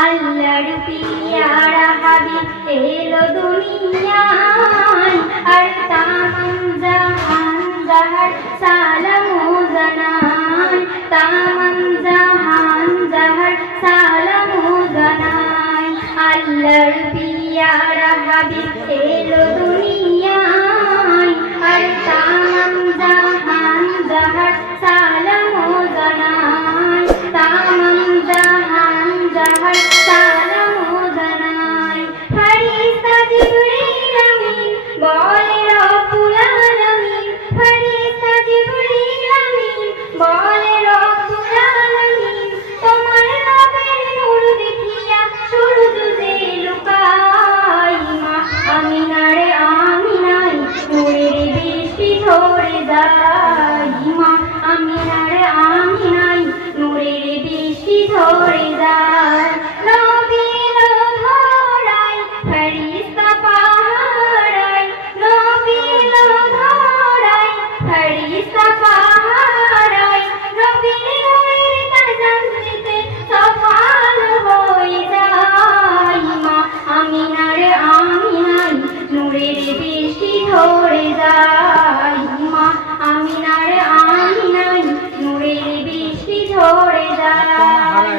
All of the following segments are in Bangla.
আল্লাহর পিয়ারা হাবিব এলো দুনিয়ায় আর তামাম জাহান জাহার সালাম জানান তামাম জাহান জাহার সালাম জানান আল্লাহর পিয়ারা হাবিব এলো দুনিয়ায় আর তামাম জাহান জাহার সালাম জানান তামাম জাহান জাহার সালাম জানাই ফেরেশতা জিবরিল আমিন বলে রব্বুল আলামিন ফেরেশতা জিবরিল আমিন বলে রব্বুল আলামিন তোমার নূরের নূর দেখিয়া সূর্য যে লুকাই মা আমিনারে আমিনাই নূরের বৃষ্টি ঝরে যায় মা আমিনারে আমিনাই নূরের বৃষ্টি ঝরে যায় নবী এলো ধরায় ফেরেশতা পাহারায় নবী এলো ধরায় ফেরেশতা পাহারায় নবীর নূরের তাজাল্লিতে সব আলো হয়ে যায় মা আমিনারে আমিনাই নূরের বৃষ্টি ঝরে যায় মা আমিনারে আমিনাই নূরের বৃষ্টি ঝরে যায়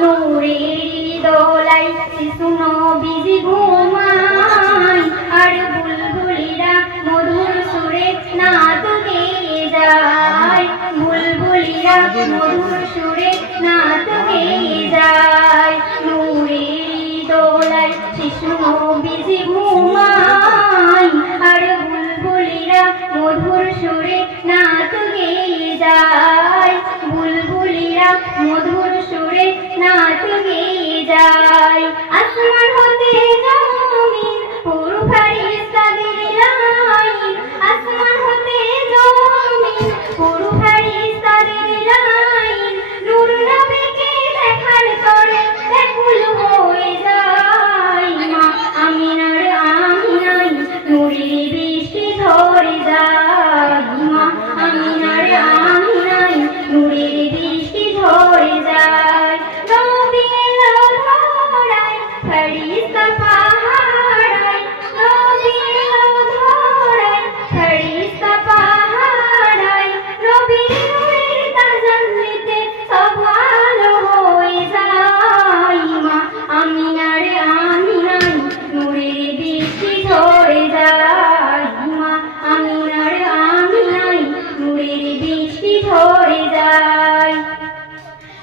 নূরের দোলাই শিশু নবীজি ঘুমায় আর বুলবুলিরা মধুর সুরে নাচ গেয়ে যায় বুলবুলিরা মধুর সুরে নাচ গেয়ে যায় নূরের দোলাই শিশু নবীজি ঘুমায় আর বুলবুলিরা মধুর সুরে নাচ গেয়ে যায় বুলবুলিরা মধুর সুরে নাচ গেয়ে যায় আসমান হতে জমিন পুরো ফেরেশতাদের লাইন আসমান হতে জমিন পুরো ফেরেশতাদের লাইন নূর নবীকে দেখার তরে ব্যাকুল হয়ে যায় মা আমিনার আমিনাই নূরের বৃষ্টি ঝরে যায় মা আমিনার আমিনাই নূরের বৃষ্টি ঝরে যায় নবী এলো ধরায় ফেরেশতা পাহারায় নবী এলো ধরায় ফেরেশতা পাহারায় নবীর নূরের তাজাল্লিতে সব আলো হয়ে যায় মা আমিনার আমিনাই নূরের বৃষ্টি ঝরে যায় মা আমিনার আমিনাই নূরের বৃষ্টি ঝরে যায়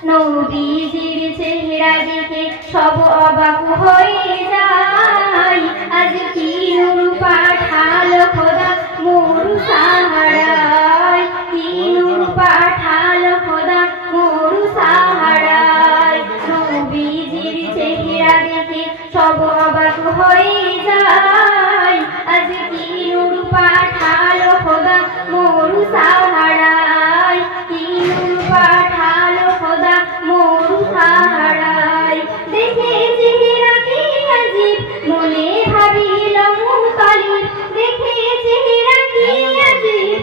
নবীজির চেহারা দেখে সব অবাক হয়ে যায় আজ কি নূর পাঠালো খোদা মরু সাহারায় কি নূর পাঠালো খোদা মরু সাহারায় নবীজির চেহারা দেখে সব অবাক হয়ে যায় আজ কি নূর পাঠালো খোদা মরু সাহারায় কি নূর পাঠালো খোদা মরু সাহারায় দেখে চেহারা কি আজীব মনে ভাবিল মুতালিব দেখে চেহারা কি আজীব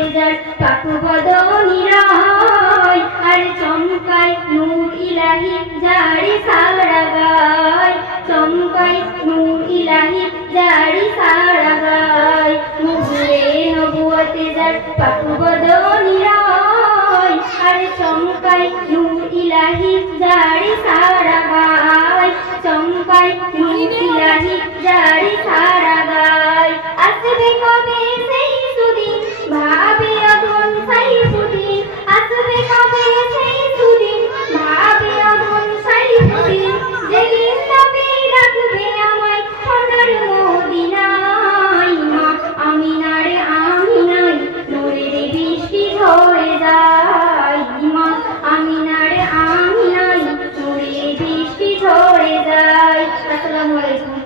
হতে যার পাক বদনি রায় আর চমকায় নূর ইলাহি জারি সারা গায় চমকায় নূর ইলাহি জারি সারা গায় নূরে নবুয়তে যার পাক বদনি রায় আর চমকায় নূর ইলাহি জারি সারা গায় চমকায় নূর ইলাহি জারি সারা গায় আসবে কবে সেই সুদিন ভাবে অধন সাইফুদ্দিন আসবে কবে সেই সুদিন ভাবে অধন সাইফুদ্দিন যেদিন নবী ডাকবে আমায় সোনার মদিনায় মা আমিনার আমিনাই নূরের বৃষ্টি ঝরে যায় মা আমিনার আমিনাই নূরের বৃষ্টি ঝরে যায়। আসসালামু আলাইকুম।